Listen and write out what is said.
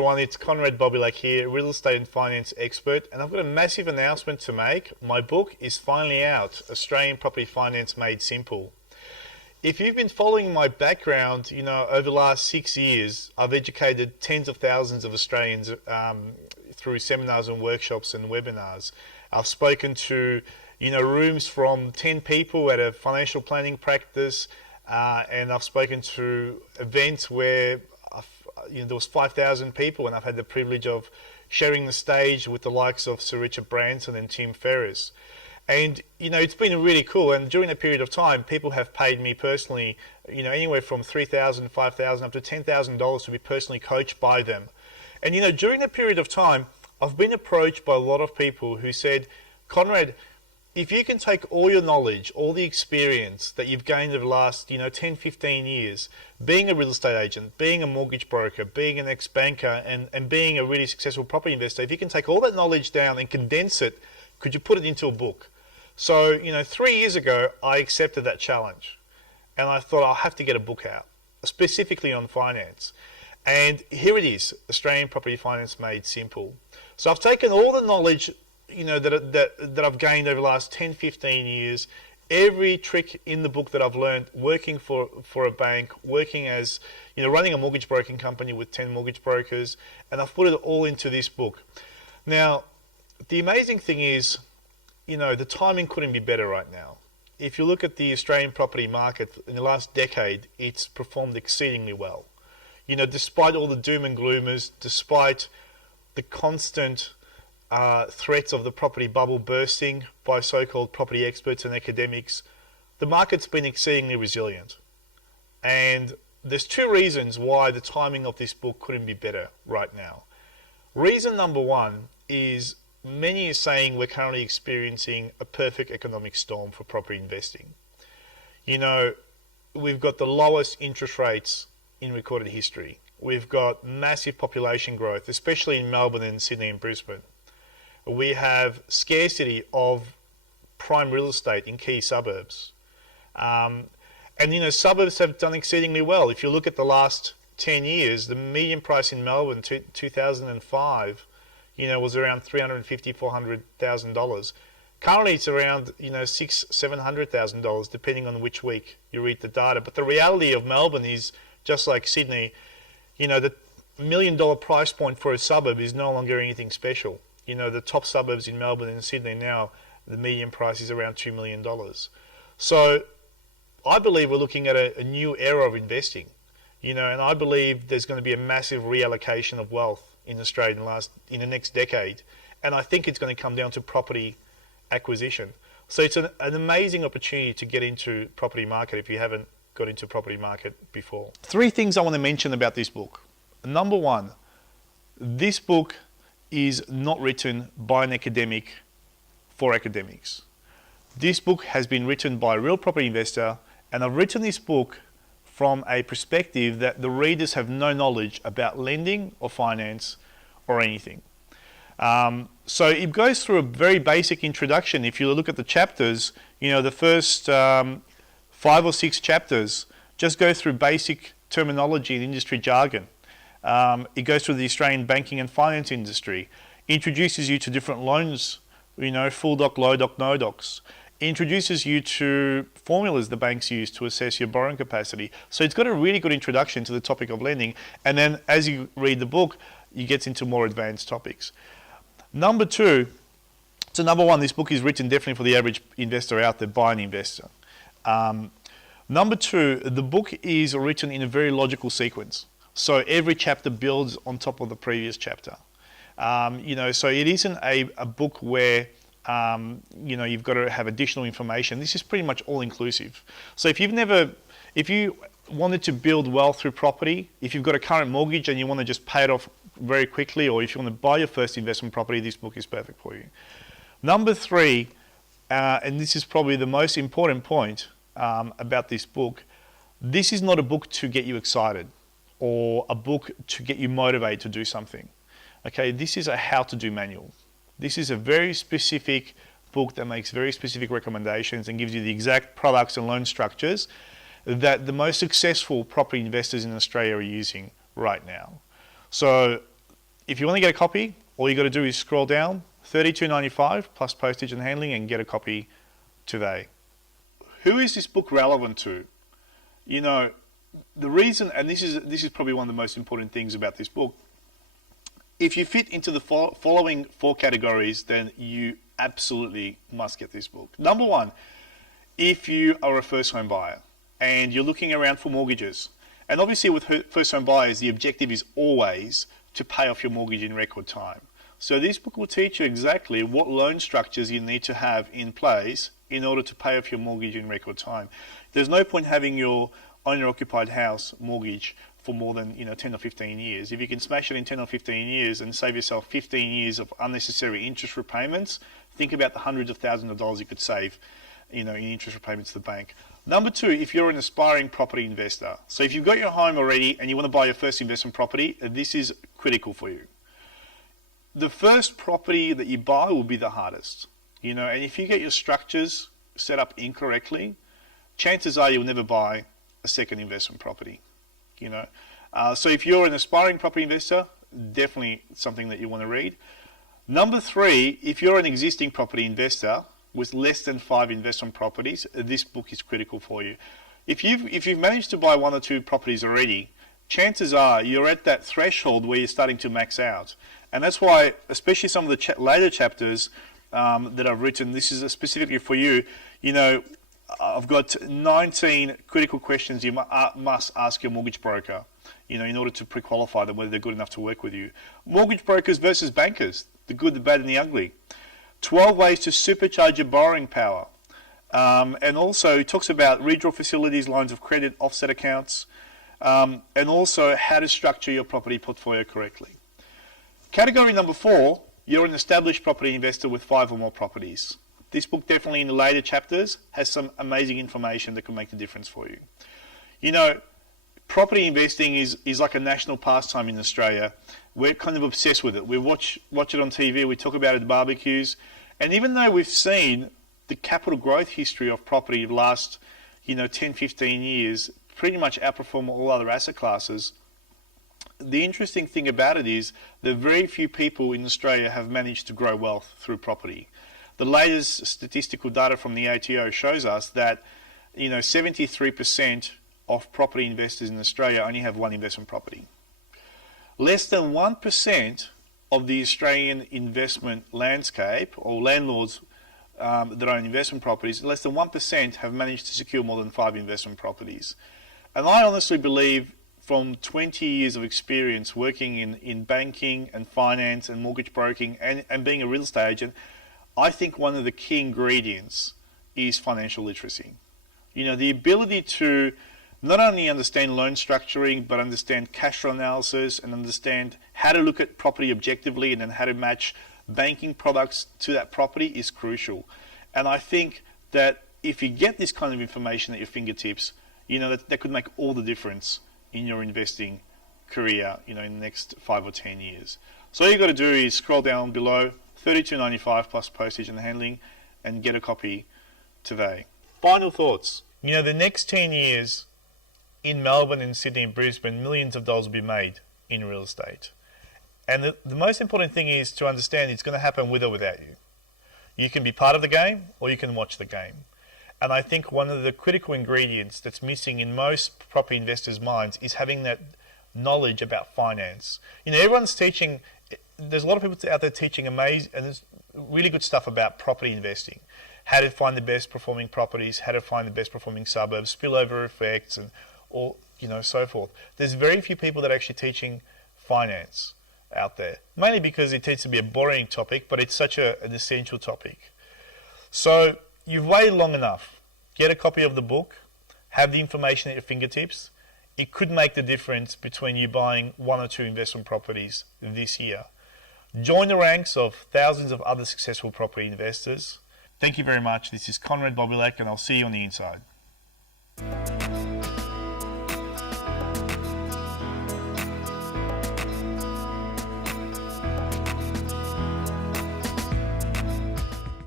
Everyone, it's Konrad here, real estate and finance expert, and I've got a massive announcement to make. My book is finally out, Australian Property Finance Made Simple. If you've been following my background, over the last 6 years, I've educated tens of thousands of Australians through seminars and workshops and webinars. I've spoken to, rooms from 10 people at a financial planning practice, and I've spoken to events where there was 5,000 people, and I've had the privilege of sharing the stage with the likes of Sir Richard Branson and Tim Ferriss. And, it's been really cool. And during that period of time, people have paid me personally, anywhere from $3,000, $5,000 up to $10,000 to be personally coached by them. And, during that period of time, I've been approached by a lot of people who said, Konrad, if you can take all your knowledge, all the experience that you've gained over the last, 10, 15 years, being a real estate agent, being a mortgage broker, being an ex-banker, and being a really successful property investor, if you can take all that knowledge down and condense it, could you put it into a book? So, 3 years ago, I accepted that challenge. And I thought I'll have to get a book out, specifically on finance. And here it is, Australian Property Finance Made Simple. So I've taken all the knowledge that I've gained over the last 10, 15 years, every trick in the book that I've learned working for a bank, working as, running a mortgage broking company with 10 mortgage brokers, and I've put it all into this book. Now, the amazing thing is, the timing couldn't be better right now. If you look at the Australian property market in the last decade, it's performed exceedingly well. Despite all the doom and gloomers, despite the constant threats of the property bubble bursting by so-called property experts and academics, the market's been exceedingly resilient. And there's two reasons why the timing of this book couldn't be better right now. Reason number one is many are saying we're currently experiencing a perfect economic storm for property investing. We've got the lowest interest rates in recorded history. We've got massive population growth, especially in Melbourne and Sydney and Brisbane. We have scarcity of prime real estate in key suburbs. And suburbs have done exceedingly well. If you look at the last 10 years, the median price in Melbourne, 2005, was around $350,000, $400,000. Currently, it's around, $600,000, $700,000, depending on which week you read the data. But the reality of Melbourne is, just like Sydney, the $1 million price point for a suburb is no longer anything special. The top suburbs in Melbourne and Sydney now, the median price is around $2 million. So I believe we're looking at a new era of investing, and I believe there's going to be a massive reallocation of wealth in Australia in the next decade. And I think it's going to come down to property acquisition. So it's an amazing opportunity to get into property market if you haven't got into property market before. Three things I want to mention about this book. Number one, this book is not written by an academic for academics. This book has been written by a real property investor, and I've written this book from a perspective that the readers have no knowledge about lending or finance or anything. So it goes through a very basic introduction. If you look at the chapters, the first 5 or 6 chapters just go through basic terminology and industry jargon. It goes through the Australian banking and finance industry, introduces you to different loans, full doc, low doc, no docs, introduces you to formulas the banks use to assess your borrowing capacity. So it's got a really good introduction to the topic of lending. And then as you read the book, you get into more advanced topics. Number one, this book is written definitely for the average investor out there, buying investor. Number two, the book is written in a very logical sequence. So every chapter builds on top of the previous chapter. So it isn't a book where you've got to have additional information. This is pretty much all inclusive. So if you wanted to build wealth through property, if you've got a current mortgage and you want to just pay it off very quickly, or if you want to buy your first investment property, this book is perfect for you. Number three, and this is probably the most important point about this book, this is not a book to get you excited or a book to get you motivated to do something. Okay, this is a how-to-do manual. This is a very specific book that makes very specific recommendations and gives you the exact products and loan structures that the most successful property investors in Australia are using right now. So if you want to get a copy, all you got to do is scroll down, $32.95 plus postage and handling, and get a copy today. Who is this book relevant to? You know, the reason, and this is probably one of the most important things about this book, if you fit into the following 4 categories, then you absolutely must get this book. Number 1, if you are a first home buyer and you're looking around for mortgages, and obviously with first home buyers, the objective is always to pay off your mortgage in record time. So this book will teach you exactly what loan structures you need to have in place in order to pay off your mortgage in record time. There's no point having your owner-occupied house mortgage for more than 10 or 15 years. If you can smash it in 10 or 15 years and save yourself 15 years of unnecessary interest repayments, think about the hundreds of thousands of dollars you could save in interest repayments to the bank. Number 2, if you're an aspiring property investor. So if you've got your home already and you want to buy your first investment property, this is critical for you. The first property that you buy will be the hardest. And if you get your structures set up incorrectly, chances are you'll never buy a second investment property. So if you're an aspiring property investor, definitely something that you want to read. Number 3, if you're an existing property investor with less than 5 investment properties, this book is critical for you. If you've managed to buy 1 or 2 properties already, chances are you're at that threshold where you're starting to max out. And that's why, especially some of the later chapters that I've written, this is specifically for you. I've got 19 critical questions you must ask your mortgage broker, in order to pre-qualify them, whether they're good enough to work with you. Mortgage brokers versus bankers, the good, the bad, and the ugly. 12 ways to supercharge your borrowing power. And also it talks about redraw facilities, lines of credit, offset accounts, and also how to structure your property portfolio correctly. Category number 4, you're an established property investor with 5 or more properties. This book definitely in the later chapters has some amazing information that can make the difference for you. Property investing is like a national pastime in Australia. We're kind of obsessed with it. We watch it on TV, we talk about it at barbecues, and even though we've seen the capital growth history of property the last 10, 15 years pretty much outperform all other asset classes, the interesting thing about it is that very few people in Australia have managed to grow wealth through property. The latest statistical data from the ATO shows us that 73% of property investors in Australia only have 1 investment property. Less than 1% of the Australian investment landscape, or landlords that own investment properties, less than 1% have managed to secure more than 5 investment properties. And I honestly believe, from 20 years of experience working in banking and finance and mortgage broking and being a real estate agent, I think one of the key ingredients is financial literacy. The ability to not only understand loan structuring, but understand cash flow analysis and understand how to look at property objectively and then how to match banking products to that property is crucial. And I think that if you get this kind of information at your fingertips, that could make all the difference in your investing career, in the next 5 or 10 years. So all you got to do is scroll down below, $32.95 plus postage and handling, and get a copy today. Final thoughts. The next 10 years in Melbourne and Sydney and Brisbane, millions of dollars will be made in real estate. And the most important thing is to understand it's going to happen with or without you. You can be part of the game or you can watch the game. And I think one of the critical ingredients that's missing in most property investors' minds is having that knowledge about finance. Everyone's teaching. There's a lot of people out there teaching amazing and there's really good stuff about property investing. How to find the best performing properties, how to find the best performing suburbs, spillover effects, and all so forth. There's very few people that are actually teaching finance out there, mainly because it tends to be a boring topic, but it's such an essential topic. So you've waited long enough. Get a copy of the book, have the information at your fingertips. It could make the difference between you buying 1 or 2 investment properties this year. Join the ranks of thousands of other successful property investors. Thank you very much. This is Konrad Bobilek, and I'll see you on the inside.